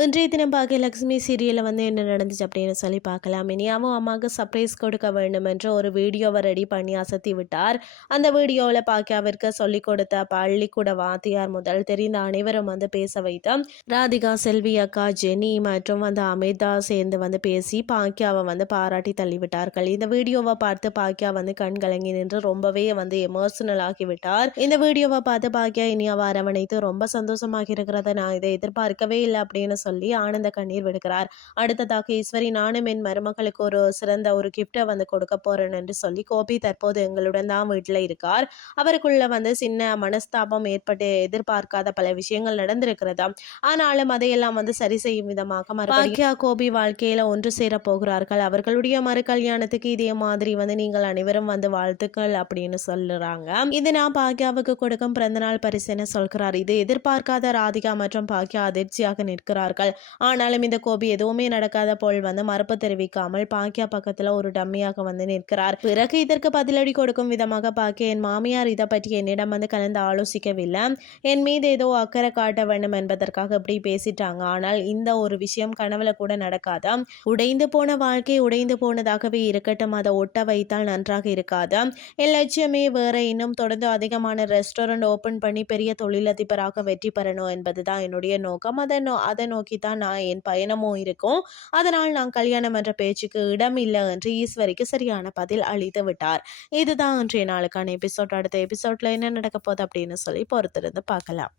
இன்றைய தினம் பாக்கியலட்சுமி சீரியலில் வந்து என்ன நடந்துச்சு அப்படின்னு சொல்லி பார்க்கலாம். இனியாவும் அம்மாவுக்கு சர்ப்ரைஸ் கொடுக்க வேண்டும் என்று ஒரு வீடியோவை ரெடி பண்ணி அசத்தி விட்டார். அந்த வீடியோவில் பாக்கியாவிற்கு சொல்லிக் கொடுத்த பள்ளிக்கூட வாத்தியார் முதல் தெரிந்த அனைவரும் வந்து பேச வைத்த ராதிகா செல்வி அக்கா ஜெனி மற்றும் வந்து அமிதா சேர்ந்து வந்து பேசி பாக்கியாவை வந்து பாராட்டி தள்ளிவிட்டார்கள். இந்த வீடியோவை பார்த்து பாக்கியா வந்து கண் கலங்கி நின்று ரொம்பவே வந்து எமோஷனல் ஆகிவிட்டார் இந்த வீடியோவை பார்த்து பாக்கியா இனியாவை அரவணைத்து ரொம்ப சந்தோஷமாக இருக்கிறத. நான் இதை எதிர்பார்க்கவே இல்லை அப்படின்னு சொல்லி ஆனந்த கண்ணீர் விடுகிறார். அடுத்ததாக ஈஸ்வரி நானும் என் மருமகளுக்கு ஒரு சிறந்த ஒரு கிஃப்டை வந்து கொடுக்க போறேன் என்று சொல்லி கோபி தற்போது எங்களுடன் தான் வீட்டில் இருக்கார். அவருக்குள்ள வந்து சின்ன மனஸ்தாபம் ஏற்பட்டு எதிர்பார்க்காத பல விஷயங்கள் நடந்திருக்கிறதா. ஆனாலும் அதையெல்லாம் வந்து சரி செய்யும் விதமாக பாக்கியா கோபி வாழ்க்கையில ஒன்று சேர போகிறார்கள். அவர்களுடைய மறு கல்யாணத்துக்கு இதே மாதிரி வந்து நீங்கள் அனைவரும் வந்து வாழ்த்துக்கள் அப்படின்னு சொல்லுறாங்க. இது நான் பாக்யாவுக்கு கொடுக்கும் பிறந்தநாள் பரிசுன்னு சொல்கிறார். இது எதிர்பார்க்காத ராதிகா மற்றும் பாக்யா அதிர்ச்சியாக நிற்கிறார் பார்த்தார்கள் ஆனாலும் இந்த கோபி எதுவுமே நடக்காத போல் வந்து மறுப்பு தெரிவிக்காமல் பாக்கியா பக்கத்துல ஒரு டம்மியாக வந்து நிற்கிறார். பிறகு இதற்கு பதிலடி கொடுக்கும் விதமாக பாக்கிய என் மாமியார் இதை பற்றி என்னிடம் வந்து கலந்து ஆலோசிக்கவில்லை. என் மீது ஏதோ அக்கறை காட்ட வேண்டும் என்பதற்காக இப்படி பேசிட்டாங்க. ஆனால் இந்த ஒரு விஷயம் கனவுல கூட நடக்காதா உடைந்து போன வாழ்க்கை உடைந்து போனதாகவே இருக்கட்டும். அதை ஒட்ட வைத்தால் நன்றாக இருக்காது. என் லட்சியமே வேற. இன்னும் தொடர்ந்து அதிகமான ரெஸ்டாரண்ட் ஓபன் பண்ணி பெரிய தொழிலதிபராக வெற்றி பெறணும் என்பதுதான் என்னுடைய நோக்கம். அதை நோ அதை நோக்கி தான் நான் என் பயணமும் இருக்கும். அதனால் நான் கல்யாணம் என்ற பேச்சுக்கு இடம் இல்லை என்று ஈஸ்வரிக்கு சரியான பதில் அளித்து விட்டார். இதுதான் இன்றைய நாளுக்கான எபிசோட் அடுத்த எபிசோட்ல என்ன நடக்க போகுது அப்படின்னு சொல்லி பொறுத்திருந்து பார்க்கலாம்.